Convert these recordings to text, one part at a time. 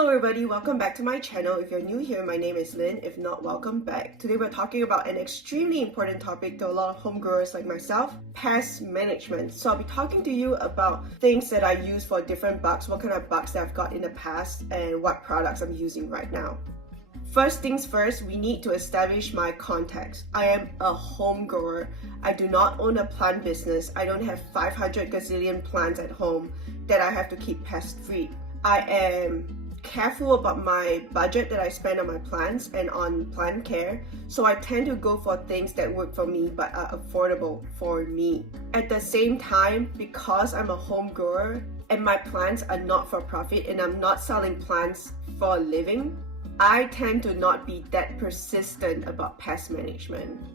Hello everybody, welcome back to my channel. If you're new here, my name is Lynn. If not, welcome back. Today we're talking about an extremely important topic to a lot of home growers like myself, pest management. So I'll be talking to you about things that I use for different bugs, what kind of bugs that I've got in the past, and what products I'm using right now. First things first, we need to establish my context. I am a home grower. I do not own a plant business. I don't have 500 gazillion plants at home that I have to keep pest free. I am careful about my budget that I spend on my plants and on plant care, so I tend to go for things that work for me but are affordable for me. At the same time, because I'm a home grower and my plants are not for profit and I'm not selling plants for a living, I tend to not be that persistent about pest management.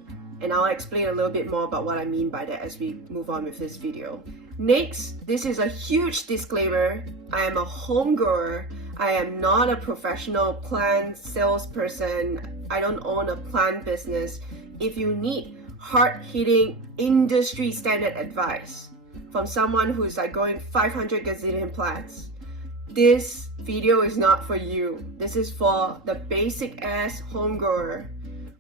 And I'll explain a little bit more about what I mean by that as we move on with this video. Next, this is a huge disclaimer. I am a home grower. I am not a professional plant salesperson. I don't own a plant business. If you need hard-hitting industry standard advice from someone who's like growing 500 gazillion plants, this video is not for you. This is for the basic ass home grower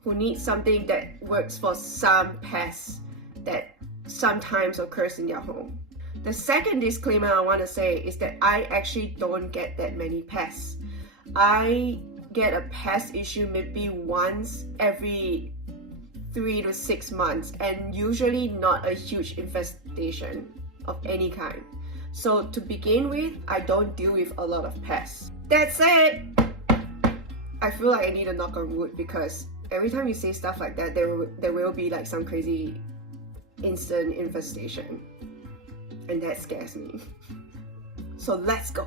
who needs something that works for some pests that sometimes occurs in their home. The second disclaimer I want to say is that I actually don't get that many pests. I get a pest issue maybe once every 3 to 6 months, and usually not a huge infestation of any kind. So to begin with, I don't deal with a lot of pests. That said, I feel like I need to knock on wood because every time you say stuff like that, there will be like some crazy instant infestation. And that scares me. So let's go.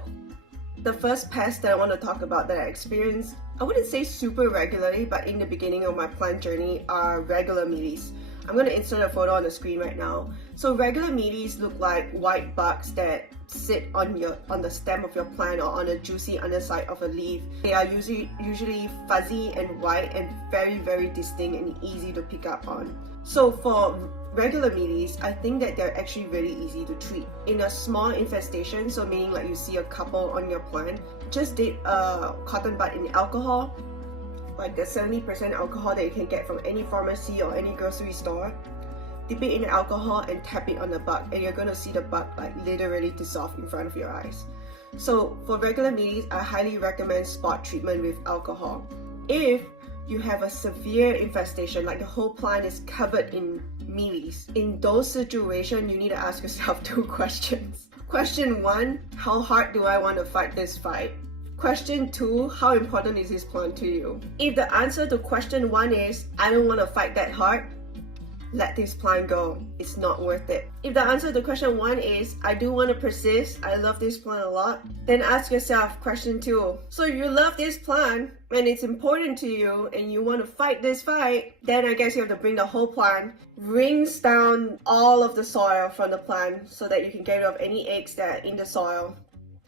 The first pest that I want to talk about that I experience, I wouldn't say super regularly, but in the beginning of my plant journey, are regular mealies. I'm going to insert a photo on the screen right now. So regular mealies look like white bugs that sit on the stem of your plant or on the juicy underside of a leaf. They are usually fuzzy and white and very, very distinct and easy to pick up on. So for regular mealies, I think that they're actually really easy to treat. In a small infestation, so meaning like you see a couple on your plant, just dip a cotton bud in alcohol, like the 70% alcohol that you can get from any pharmacy or any grocery store. Dip it in alcohol and tap it on the bug, and you're gonna see the bug like literally dissolve in front of your eyes. So for regular mealies, I highly recommend spot treatment with alcohol. If you have a severe infestation, like the whole plant is covered in mealies, in those situations, you need to ask yourself 2 questions. Question 1, how hard do I want to fight this fight? Question 2, how important is this plant to you? If the answer to question 1 is, I don't want to fight that hard, let this plant go. It's not worth it. If the answer to question 1 is, I do want to persist, I love this plant a lot, then ask yourself question 2. So if you love this plant and it's important to you and you want to fight this fight, then I guess you have to bring the whole plant, rinse down all of the soil from the plant so that you can get rid of any eggs that are in the soil,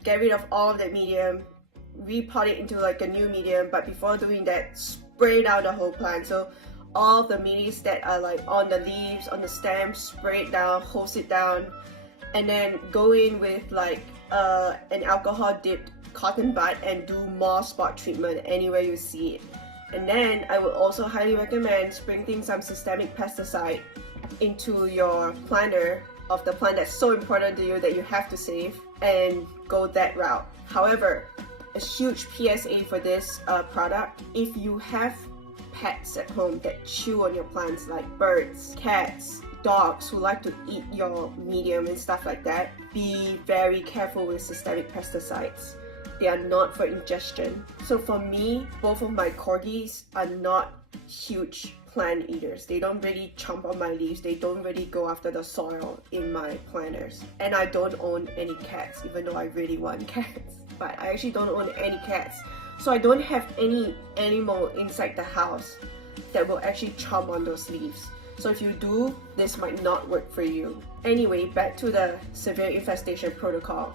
get rid of all of that medium, repot it into like a new medium, but before doing that, spray down the whole plant. So all of the mealies that are like on the leaves, on the stems, spray it down, hose it down, and then go in with like an alcohol dipped cotton bud and do more spot treatment anywhere you see it. And then I would also highly recommend sprinkling some systemic pesticide into your planter of the plant that's so important to you that you have to save, and go that route. However, a huge PSA for this product: if you have pets at home that chew on your plants, like birds, cats, dogs who like to eat your medium and stuff like that, be very careful with systemic pesticides. They are not for ingestion. So for me, both of my corgis are not huge plant eaters. They don't really chomp on my leaves. They don't really go after the soil in my planters. And I don't own any cats, even though I really want cats. But I actually don't own any cats. So I don't have any animal inside the house that will actually chomp on those leaves. So if you do, this might not work for you. Anyway, back to the severe infestation protocol.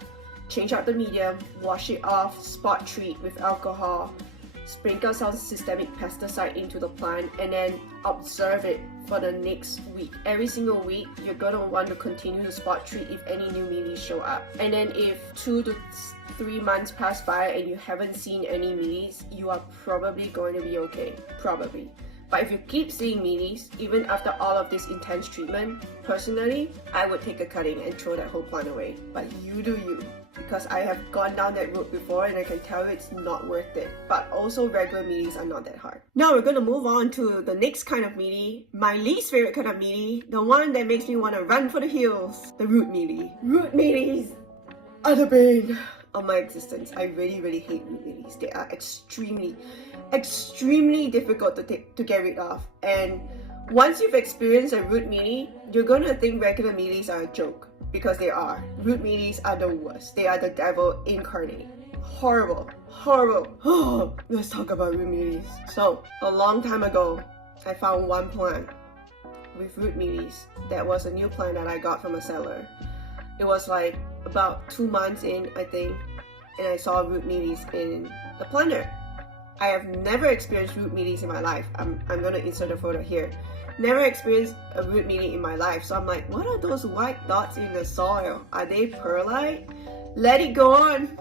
Change out the medium, wash it off, spot treat with alcohol, sprinkle some systemic pesticide into the plant, and then observe it for the next week. Every single week, you're gonna want to continue to spot treat if any new mealies show up. And then if 2 to 3 months pass by and you haven't seen any mealies, you are probably going to be okay. Probably. But if you keep seeing mealies, even after all of this intense treatment, personally, I would take a cutting and throw that whole plant away. But you do you. Because I have gone down that road before and I can tell you it's not worth it. But also regular mealies are not that hard. Now we're going to move on to the next kind of mealie, my least favorite kind of mealie, the one that makes me want to run for the hills, the root mealie. Root mealies are the bane of my existence. I really hate root mealies. They are extremely difficult to get rid of. And once you've experienced a root mealie, you're going to think regular mealies are a joke. Because they are. Root mealies are the worst. They are the devil incarnate. Horrible. Oh, let's talk about root mealies. So, a long time ago, I found one plant with root mealies. That was a new plant that I got from a seller. It was like about 2 months in, I think, and I saw root mealies in the planter. I have never experienced root mealies in my life. I'm gonna insert a photo here. Never experienced a root mealie in my life. So I'm like, what are those white dots in the soil? Are they perlite? Let it go on.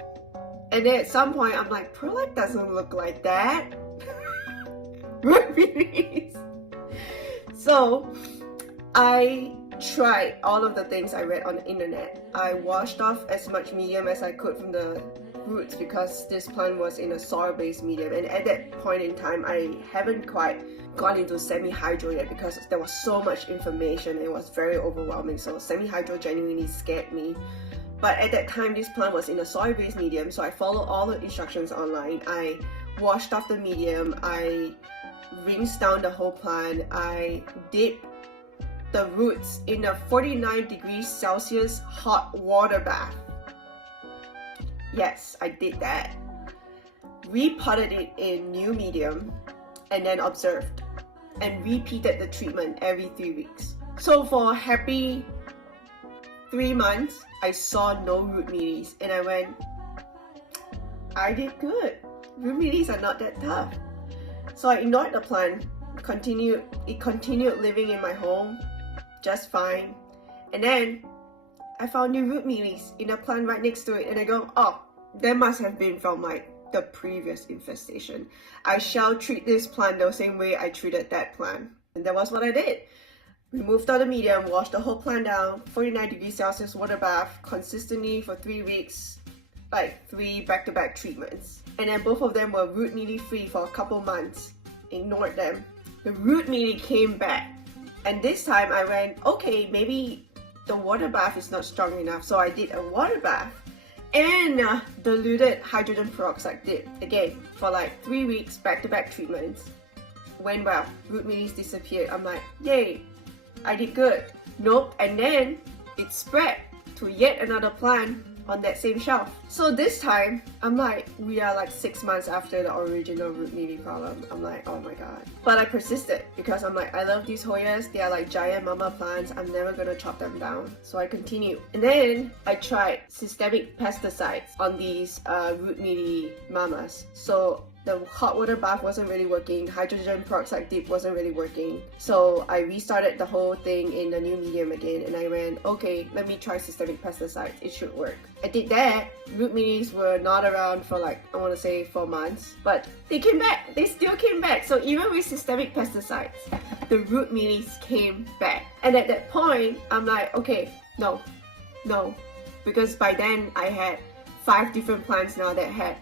And then at some point, I'm like, perlite doesn't look like that. Root mealies. So I tried all of the things I read on the internet. I washed off as much medium as I could from the roots because this plant was in a soil-based medium, and at that point in time I haven't quite gone into semi-hydro yet because there was so much information. It was very overwhelming, so semi-hydro genuinely scared me. But at that time this plant was in a soil-based medium, so I followed all the instructions online. I washed off the medium, I rinsed down the whole plant, I dipped the roots in a 49 degrees Celsius hot water bath. Yes, I did that. Repotted it in new medium and then observed and repeated the treatment every 3 weeks. So for a happy 3 months, I saw no root mealies and I went, I did good. Root mealies are not that tough. So I ignored the plant, it continued living in my home just fine. And then I found new root mealies in a plant right next to it, and I go, oh, that must have been from like the previous infestation. I shall treat this plant the same way I treated that plant. And that was what I did. Removed all the medium, washed the whole plant down, 49 degrees Celsius water bath consistently for 3 weeks, like 3 back-to-back treatments. And then both of them were root mealie free for a couple months. Ignored them. The root mealie came back. And this time I went, okay, maybe the water bath is not strong enough. So I did a water bath and diluted hydrogen peroxide dip again for like 3 weeks, back-to-back treatments. Went well, root mealies disappeared. I'm like, yay, I did good. Nope, and then it spread to yet another plant on that same shelf. So this time, I'm like, we are like 6 months after the original root mealie problem. I'm like, oh my god. But I persisted because I'm like, I love these Hoyas. They are like giant mama plants. I'm never gonna chop them down. So I continued. And then I tried systemic pesticides on these root mealie mamas. So the hot water bath wasn't really working, hydrogen peroxide dip wasn't really working. So I restarted the whole thing in the new medium again, and I went, okay, let me try systemic pesticides, it should work. I did that. Root mealies were not around for like, I want to say 4 months, but they came back, they still came back. So even with systemic pesticides, the root mealies came back. And at that point, I'm like, okay, no, because by then I had 5 different plants now that had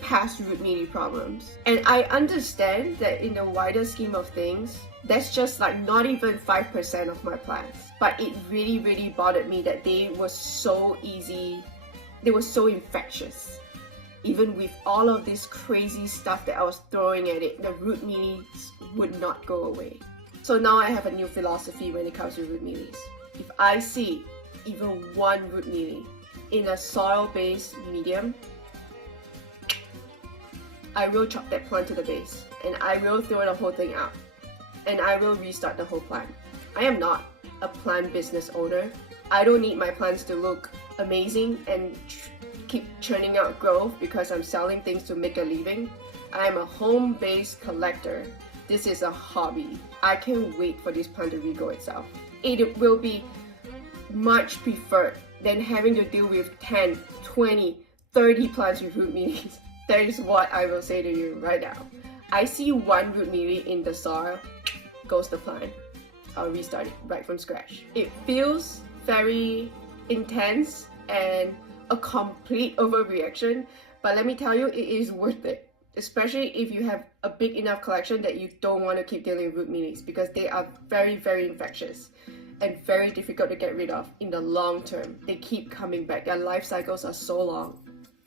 past root mealie problems. And I understand that in the wider scheme of things, that's just like not even 5% of my plants. But it really bothered me that they were so easy, they were so infectious. Even with all of this crazy stuff that I was throwing at it, the root mealies would not go away. So now I have a new philosophy when it comes to root mealies. If I see even one root mealie in a soil-based medium, I will chop that plant to the base, and I will throw the whole thing out, and I will restart the whole plant. I am not a plant business owner. I don't need my plants to look amazing and keep churning out growth because I'm selling things to make a living. I am a home-based collector. This is a hobby. I can't wait for this plant to regrow itself. It will be much preferred than having to deal with 10, 20, 30 plants with root mealies. That is what I will say to you right now. I see one root mealie in the soil, goes the plant. I'll restart it right from scratch. It feels very intense and a complete overreaction, but let me tell you, it is worth it. Especially if you have a big enough collection that you don't want to keep dealing with root mealies, because they are very, very infectious and very difficult to get rid of in the long term. They keep coming back. Their life cycles are so long.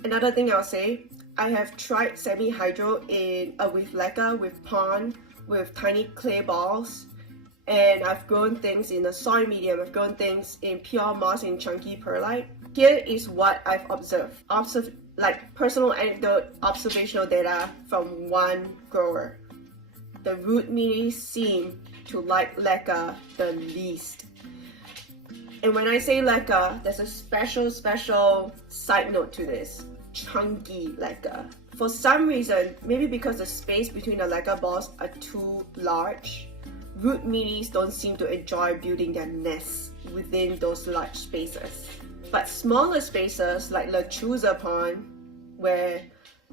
Another thing I'll say, I have tried semi-hydro with leca, with pond, with tiny clay balls, and I've grown things in a soil medium. I've grown things in pure moss in chunky perlite. Here is what I've observed. Like personal anecdote, observational data from one grower. The root mealies seem to like leca the least. And when I say leca, there's a special side note to this. Chunky leca. For some reason, maybe because the space between the leca balls are too large, root mealies don't seem to enjoy building their nests within those large spaces. But smaller spaces like Lechuza pond, where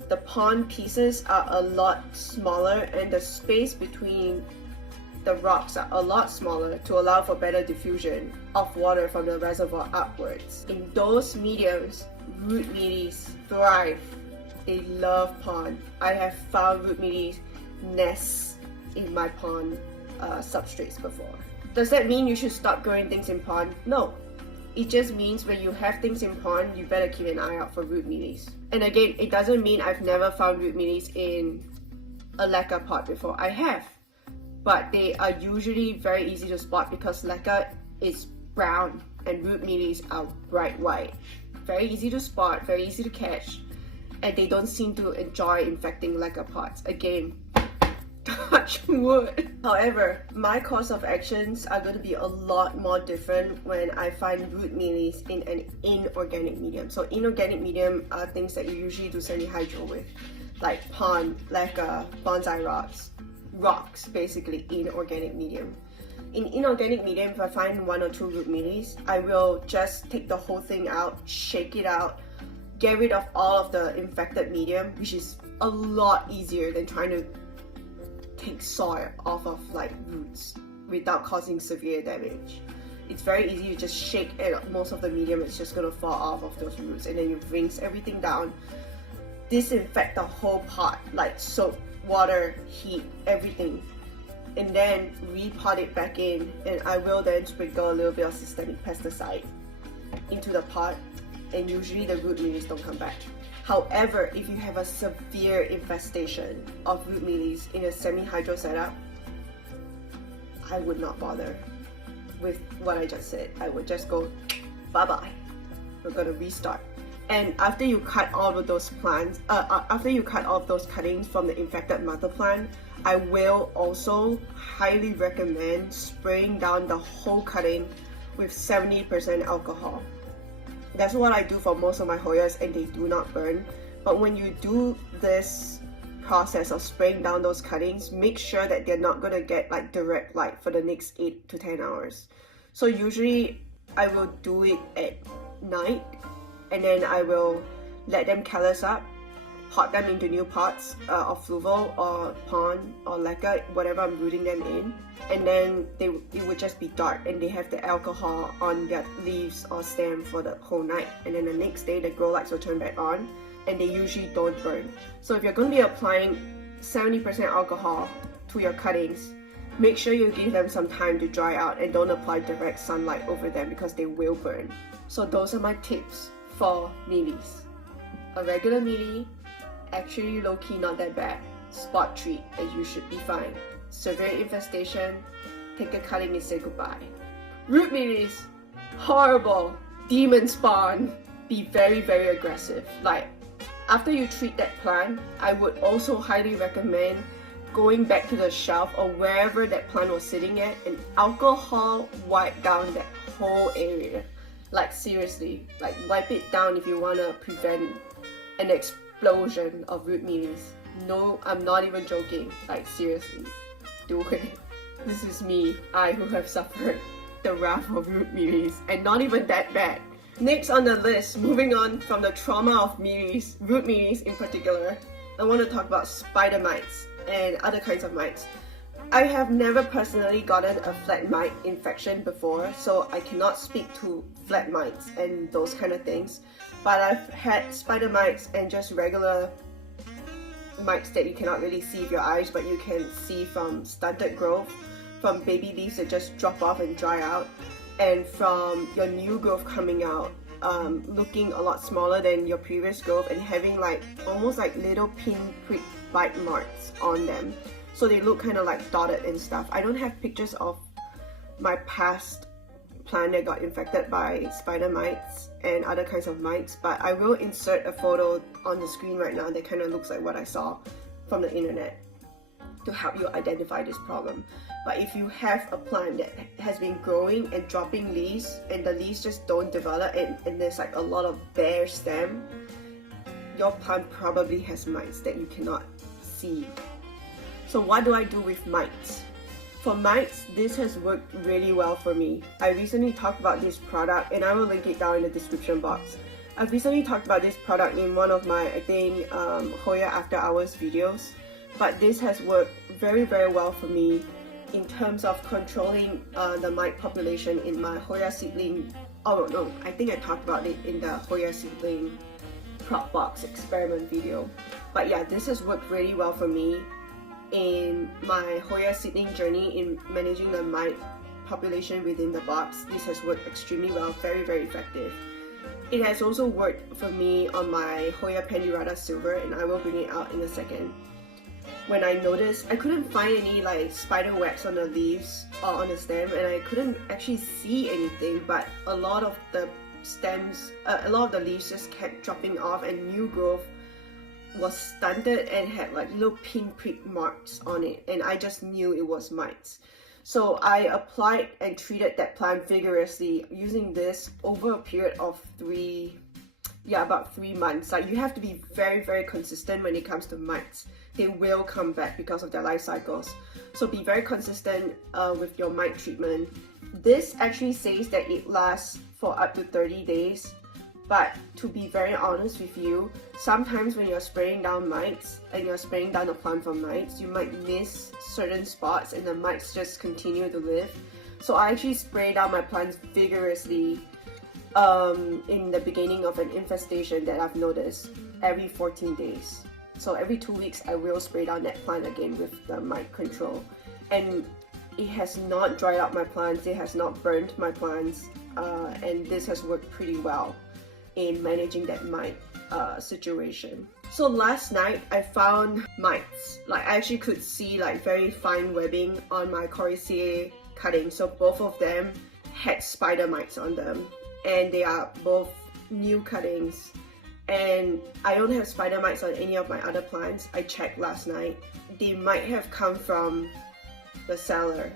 the pond pieces are a lot smaller and the space between the rocks are a lot smaller to allow for better diffusion of water from the reservoir upwards. In those mediums, root mealies thrive. They love pond. I have found root mealies nests in my pond substrates before. Does that mean you should stop growing things in pond? No. It just means when you have things in pond, you better keep an eye out for root mealies. And again, it doesn't mean I've never found root mealies in a leca pot before. I have. But they are usually very easy to spot because leca is brown and root mealies are bright white. Very easy to spot, very easy to catch, and they don't seem to enjoy infecting leca pots. Again, touch wood. However, my course of actions are going to be a lot more different when I find root mealies in an inorganic medium. So inorganic medium are things that you usually do semi-hydro with, like pond, leca, bonsai rocks basically in organic medium. In inorganic medium, if I find 1 or 2 root mealies, I will just take the whole thing out, shake it out, get rid of all of the infected medium, which is a lot easier than trying to take soil off of like roots without causing severe damage. It's very easy, you just shake it, most of the medium is just gonna fall off of those roots, and then you rinse everything down, disinfect the whole pot, like soap, water, heat, everything, and then repot it back in, and I will then sprinkle a little bit of systemic pesticide into the pot, and usually the root mealies don't come back. However, if you have a severe infestation of root mealies in a semi-hydro setup, I would not bother with what I just said. I would just go, bye-bye. We're gonna restart. And after you cut all of those plants, after you cut off those cuttings from the infected mother plant, I will also highly recommend spraying down the whole cutting with 70% alcohol. That's what I do for most of my Hoyas, and they do not burn. But when you do this process of spraying down those cuttings, make sure that they're not gonna get like direct light for the next 8 to 10 hours. So usually I will do it at night, and then I will let them callus up, pot them into new pots of fluval or pond or leca, whatever I'm rooting them in, and then it would just be dark, and they have the alcohol on their leaves or stem for the whole night, and then the next day the grow lights will turn back on, and they usually don't burn. So if you're going to be applying 70% alcohol to your cuttings, make sure you give them some time to dry out and don't apply direct sunlight over them because they will burn. So those are my tips for mealies. A regular mealie, actually low-key not that bad. Spot treat and you should be fine. Severe infestation, take a cutting and say goodbye. Root mealies, horrible, demon spawn. Be very, very aggressive. Like, after you treat that plant, I would also highly recommend going back to the shelf or wherever that plant was sitting at and alcohol wipe down that whole area. Like seriously, like wipe it down if you want to prevent an explosion of root mealies. No, I'm not even joking. Like, seriously. Do it. This is me, I who have suffered the wrath of root mealies, and not even that bad. Next on the list, moving on from the trauma of mealies, root mealies in particular, I want to talk about spider mites and other kinds of mites. I have never personally gotten a flat mite infection before, so I cannot speak to flat mites and those kind of things. But I've had spider mites and just regular mites that you cannot really see with your eyes, but you can see from stunted growth, from baby leaves that just drop off and dry out, and from your new growth coming out, looking a lot smaller than your previous growth and having like almost like little pinprick bite marks on them. So they look kind of like dotted and stuff. I don't have pictures of my past plant that got infected by spider mites and other kinds of mites, but I will insert a photo on the screen right now that kind of looks like what I saw from the internet to help you identify this problem. But if you have a plant that has been growing and dropping leaves and the leaves just don't develop and there's like a lot of bare stem, your plant probably has mites that you cannot see. So what do I do with mites? For mites, this has worked really well for me. I recently talked about this product and I will link it down in the description box. I've recently talked about this product in one of my, I think, Hoya After Hours videos. But this has worked very well for me in terms of controlling the mite population in my Hoya seedling. Oh no, I think I talked about it in the Hoya seedling crop box experiment video. But yeah, this has worked really well for me in my Hoya seedling journey in managing the mite population within the box. This has worked extremely well, very effective. It has also worked for me on my Hoya Pandurata Silver, and I will bring it out in a second. When I noticed I couldn't find any like spider webs on the leaves or on the stem, and I couldn't actually see anything, but a lot of the stems, a lot of the leaves just kept dropping off and new growth was stunted and had like little pinprick marks on it, and I just knew it was mites. So I applied and treated that plant vigorously using this over a period of about 3 months. Like, you have to be very consistent when it comes to mites. They will come back because of their life cycles. So be very consistent with your mite treatment. This actually says that it lasts for up to 30 days. But to be very honest with you, sometimes when you're spraying down mites and you're spraying down a plant for mites, you might miss certain spots and the mites just continue to live. So I actually spray down my plants vigorously in the beginning of an infestation that I've noticed every 14 days. So every 2 weeks I will spray down that plant again with the mite control. And it has not dried out my plants, it has not burnt my plants, and this has worked pretty well in managing that mite situation. So last night I found mites. Like, I actually could see like very fine webbing on my Coryciae cuttings. So both of them had spider mites on them, and they are both new cuttings. And I don't have spider mites on any of my other plants. I checked last night. They might have come from the cellar,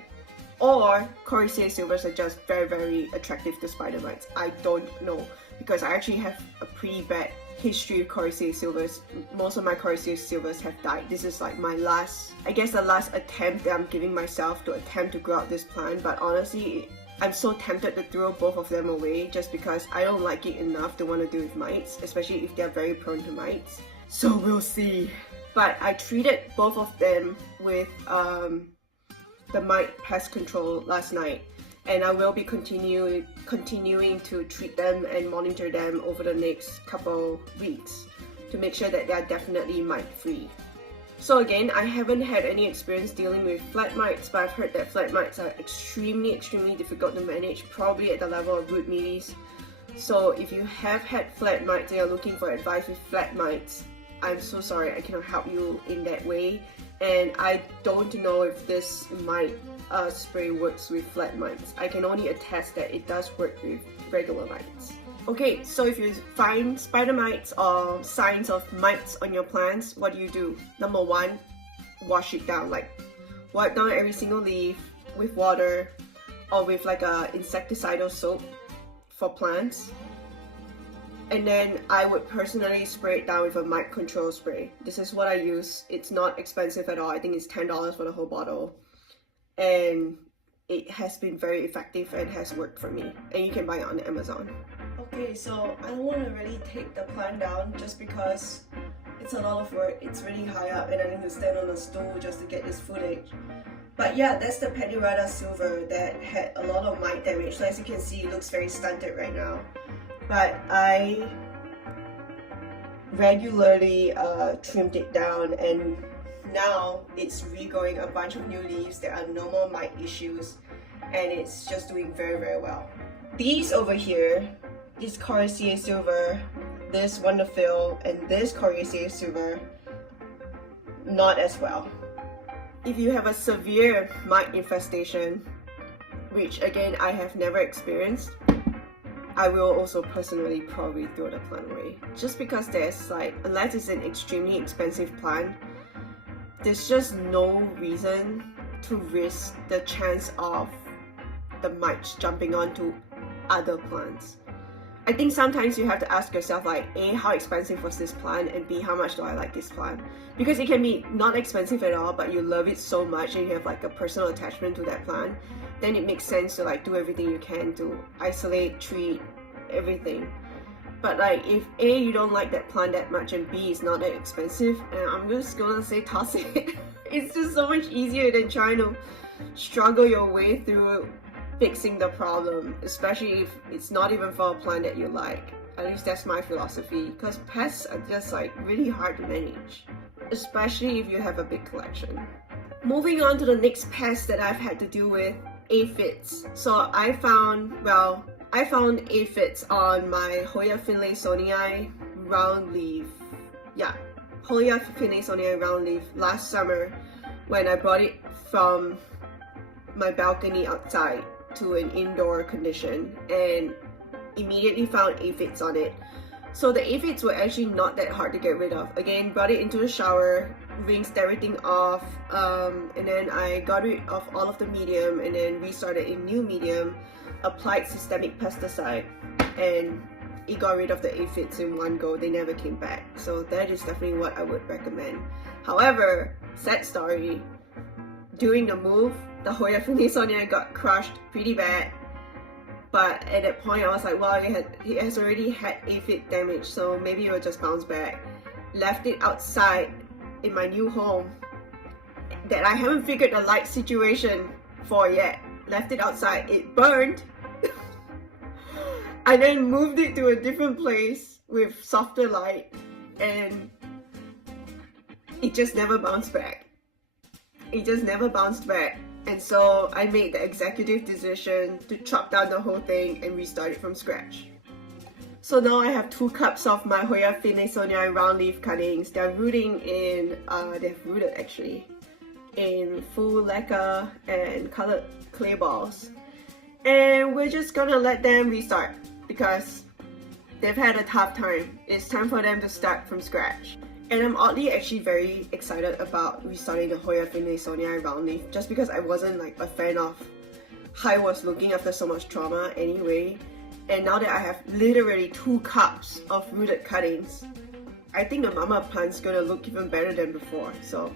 or Coryciae silvers are just very attractive to spider mites. I don't know, because I actually have a pretty bad history with Coryciae silvers. Most of my Coryciae silvers have died. This is like my last, I guess the last attempt that I'm giving myself to attempt to grow out this plant. But honestly, I'm so tempted to throw both of them away just because I don't like it enough to want to deal with mites, especially if they're very prone to mites. So we'll see. But I treated both of them with the mite pest control last night, and I will be continuing to treat them and monitor them over the next couple weeks to make sure that they are definitely mite free. So again, I haven't had any experience dealing with flat mites, but I've heard that flat mites are extremely difficult to manage, probably at the level of root mealies. So if you have had flat mites and you're looking for advice with flat mites, I'm so sorry, I cannot help you in that way. And I don't know if this mite spray works with flat mites. I can only attest that it does work with regular mites. Okay, so if you find spider mites or signs of mites on your plants, what do? Number one, wash it down. Like, wipe down every single leaf with water or with like a insecticidal soap for plants. And then I would personally spray it down with a mite control spray. This is what I use. It's not expensive at all. I think it's $10 for the whole bottle. And it has been very effective and has worked for me. And you can buy it on Amazon. Okay, so I don't want to really take the plant down just because it's a lot of work. It's really high up and I need to stand on a stool just to get this footage. But yeah, that's the Pennyrider Silver that had a lot of mite damage. So as you can see, it looks very stunted right now. But I regularly trimmed it down, and now it's regrowing a bunch of new leaves. There are no more mite issues, and it's just doing very, very well. These over here, this Coriaceae Silver, this Wonderfil, and this Coriaceae Silver, not as well. If you have a severe mite infestation, which again I have never experienced, I will also personally probably throw the plant away. Just because there's like, unless it's an extremely expensive plant, there's just no reason to risk the chance of the mites jumping onto other plants. I think sometimes you have to ask yourself like, A, how expensive was this plant, and B, how much do I like this plant? Because it can be not expensive at all, but you love it so much and you have like a personal attachment to that plant, then it makes sense to like do everything you can to isolate, treat, everything. But like if A, you don't like that plant that much, and B, it's not that expensive, and I'm just gonna say toss it. It's just so much easier than trying to struggle your way through fixing the problem, especially if it's not even for a plant that you like. At least that's my philosophy, because pests are just like really hard to manage, especially if you have a big collection. Moving on to the next pest that I've had to deal with, aphids. So I found aphids on my Hoya finlaysonii round leaf. Yeah, Hoya finlaysonii round leaf last summer when I brought it from my balcony outside to an indoor condition, and immediately found aphids on it. So the aphids were actually not that hard to get rid of. Again, brought it into the shower, rinsed everything off, and then I got rid of all of the medium and then restarted a new medium, applied systemic pesticide, and it got rid of the aphids in one go. They never came back. So that is definitely what I would recommend. However, sad story, during the move, the Hoya finlaysonii got crushed pretty bad. But at that point, I was like, well, it has already had aphid damage, so maybe it will just bounce back. Left it outside in my new home that I haven't figured the light situation for yet. Left it outside, it burned. I then moved it to a different place with softer light, and it just never bounced back. It just never bounced back. And so I made the executive decision to chop down the whole thing and restart it from scratch. So now I have 2 cups of my Hoya finlaysonii round leaf cuttings. They're rooting in, they've rooted actually, in full lacquer and colored clay balls. And we're just gonna let them restart because they've had a tough time. It's time for them to start from scratch. And I'm oddly actually very excited about restarting the Hoya finlaysonii round leaf, just because I wasn't like a fan of how it was looking after so much trauma anyway. And now that I have literally 2 cups of rooted cuttings, I think the mama plant's gonna look even better than before. So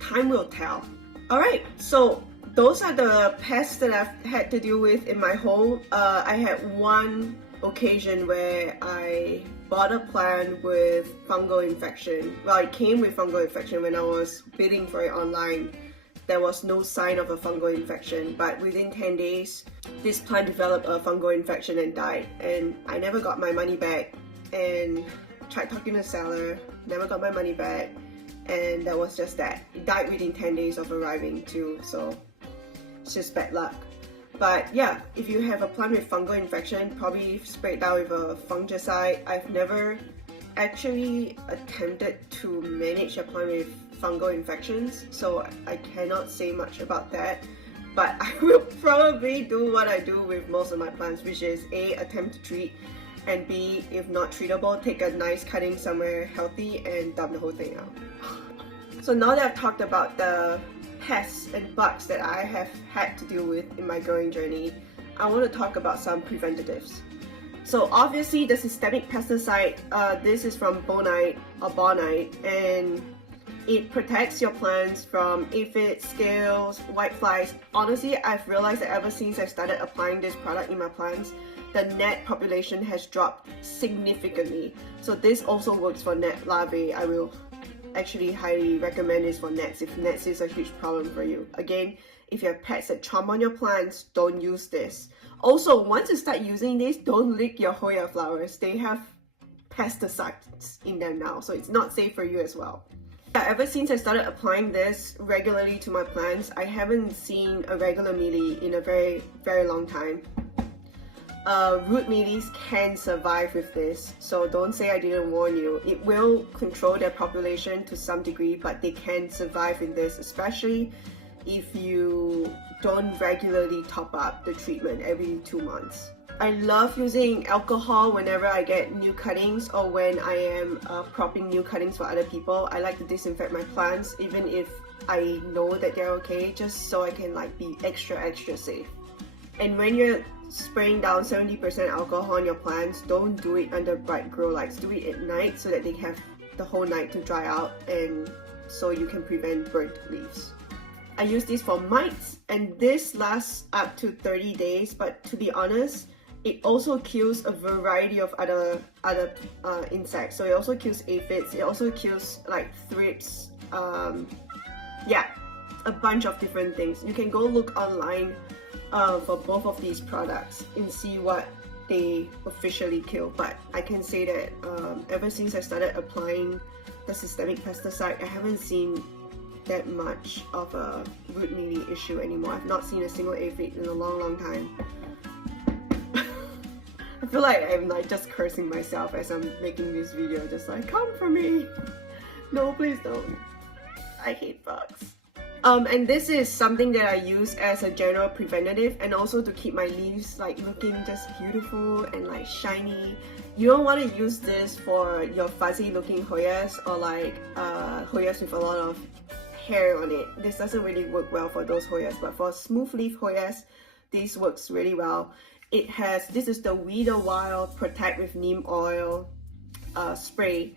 time will tell. Alright, so those are the pests that I've had to deal with in my home. I had one occasion where I bought a plant with fungal infection. Well, it came with fungal infection when I was bidding for it online. There was no sign of a fungal infection, but within 10 days, this plant developed a fungal infection and died. And I never got my money back, and tried talking to the seller, never got my money back, and that was just that. It died within 10 days of arriving too, so it's just bad luck. But yeah, if you have a plant with fungal infection, probably spray it down with a fungicide. I've never actually attempted to manage a plant with fungal infections, so I cannot say much about that. But I will probably do what I do with most of my plants, which is A, attempt to treat, and B, if not treatable, take a nice cutting somewhere healthy and dump the whole thing out. So now that I've talked about the pests and bugs that I have had to deal with in my growing journey, I want to talk about some preventatives. So obviously the systemic pesticide, this is from bonite or bonite, and it protects your plants from aphids, scales, whiteflies. Honestly, I've realized that ever since I started applying this product in my plants, the gnat population has dropped significantly. So this also works for gnat larvae. I will actually highly recommend this for gnats if gnats is a huge problem for you. Again, if you have pets that chomp on your plants, don't use this. Also, once you start using this, don't lick your Hoya flowers. They have pesticides in them now, so it's not safe for you as well. Ever since I started applying this regularly to my plants, I haven't seen a regular mealy in a very, very long time. Root mealies can survive with this, so don't say I didn't warn you. It will control their population to some degree, but they can survive in this, especially if you don't regularly top up the treatment every 2 months. I love using alcohol whenever I get new cuttings or when I am propping new cuttings for other people. I like to disinfect my plants even if I know that they're okay, just so I can like be extra safe. And when you're spraying down 70% alcohol on your plants, don't do it under bright grow lights. Do it at night so that they have the whole night to dry out, and so you can prevent burnt leaves. I use this for mites, and this lasts up to 30 days, but to be honest, it also kills a variety of other insects. So it also kills aphids, it also kills like thrips, yeah, a bunch of different things. You can go look online for both of these products and see what they officially kill. But I can say that ever since I started applying the systemic pesticide, I haven't seen that much of a root mealy issue anymore. I've not seen a single aphid in a long time. I feel like I'm like just cursing myself as I'm making this video, just like, come for me. No, please don't. I hate bugs. And this is something that I use as a general preventative, and also to keep my leaves like looking just beautiful and like shiny. You don't want to use this for your fuzzy looking Hoyas or like Hoyas with a lot of hair on it. This doesn't really work well for those Hoyas, but for smooth leaf Hoyas, this works really well. It has, this is the Weed a While Protect with Neem Oil spray.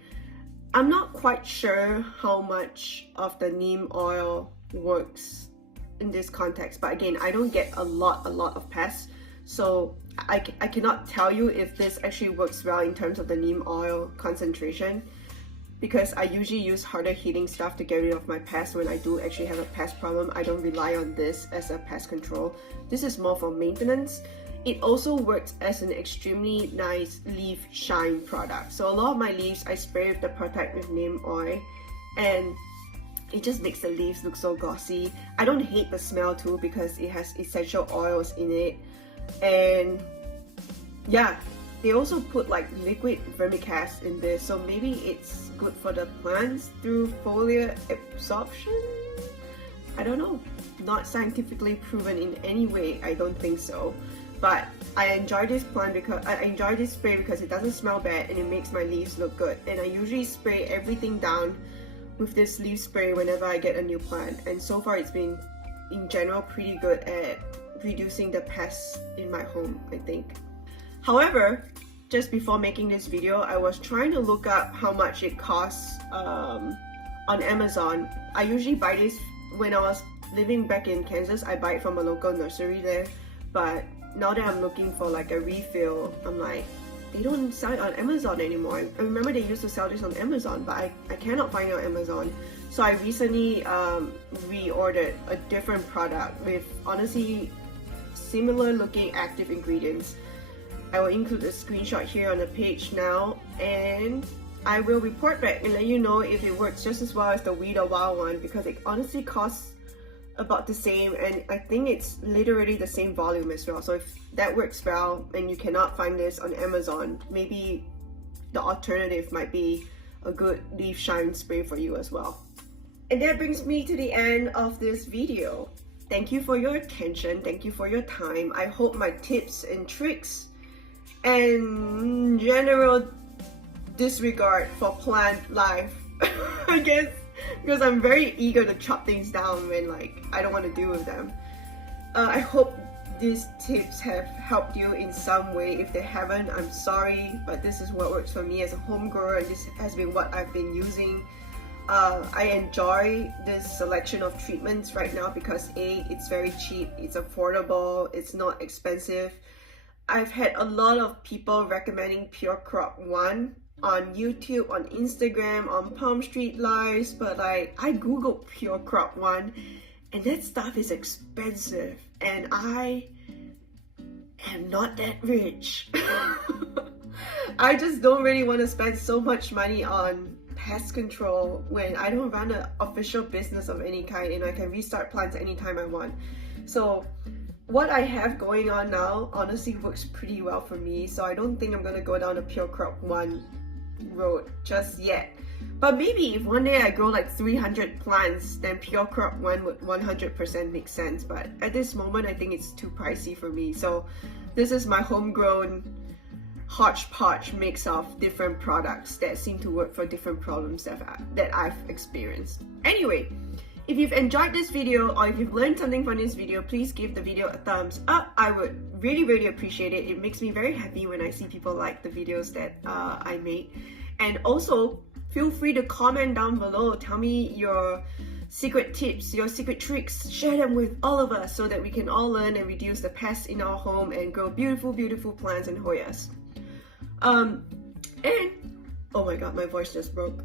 I'm not quite sure how much of the neem oil works in this context, but again, I don't get a lot of pests, so I cannot tell you if this actually works well in terms of the neem oil concentration, because I usually use harder hitting stuff to get rid of my pests when I do actually have a pest problem. I don't rely on this as a pest control. This is more for maintenance. It also works as an extremely nice leaf shine product. So a lot of my leaves I spray with the Protect with Neem Oil, and it just makes the leaves look so glossy. I don't hate the smell too because it has essential oils in it. And yeah, they also put like liquid vermicast in this, so maybe it's good for the plants through foliar absorption? I don't know. Not scientifically proven in any way, I don't think so. But I enjoy this plant because I enjoy this spray because it doesn't smell bad and it makes my leaves look good. And I usually spray everything down with this leaf spray whenever I get a new plant. And so far it's been, in general, pretty good at reducing the pests in my home, I think. However, just before making this video, I was trying to look up how much it costs on Amazon. I usually buy this when I was living back in Kansas. I buy it from a local nursery there, but now that I'm looking for like a refill, I'm like, they don't sell it on Amazon anymore. I remember they used to sell this on Amazon, but I cannot find it on Amazon. So I recently reordered a different product with honestly similar looking active ingredients. I will include a screenshot here on the page now, and I will report back and let you know if it works just as well as the Weed a While one, because it honestly costs about the same, and I think it's literally the same volume as well. So if that works well and you cannot find this on Amazon, maybe the alternative might be a good leaf shine spray for you as well. And that brings me to the end of this video. Thank you for your attention, thank you for your time. I hope my tips and tricks and general disregard for plant life I guess, because I'm very eager to chop things down when like I don't want to deal with them. I hope these tips have helped you in some way. If they haven't, I'm sorry, but this is what works for me as a home grower, and this has been what I've been using. I enjoy this selection of treatments right now because A, it's very cheap, it's affordable, it's not expensive. I've had a lot of people recommending Pure Crop 1 on YouTube, on Instagram, on Palm Street Lives, but like I googled Pure Crop 1 and that stuff is expensive and I am not that rich. I just don't really want to spend so much money on pest control when I don't run an official business of any kind and I can restart plants anytime I want. So what I have going on now honestly works pretty well for me, so I don't think I'm gonna go down the Pure Crop 1 road just yet. But maybe if one day I grow like 300 plants, then Pure Crop 1 would 100% make sense, but at this moment I think it's too pricey for me. So this is my homegrown hodgepodge mix of different products that seem to work for different problems that I've experienced. Anyway, if you've enjoyed this video or if you've learned something from this video, please give the video a thumbs up. I would really appreciate it. It makes me very happy when I see people like the videos that I make. And also, feel free to comment down below. Tell me your secret tips, your secret tricks. Share them with all of us so that we can all learn and reduce the pests in our home and grow beautiful plants and Hoyas. And oh my god, my voice just broke.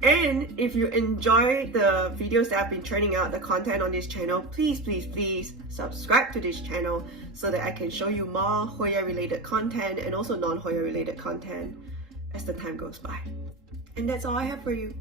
And if you enjoy the videos that I've been churning out, the content on this channel, please subscribe to this channel so that I can show you more Hoya related content and also non-Hoya related content as the time goes by. And that's all I have for you.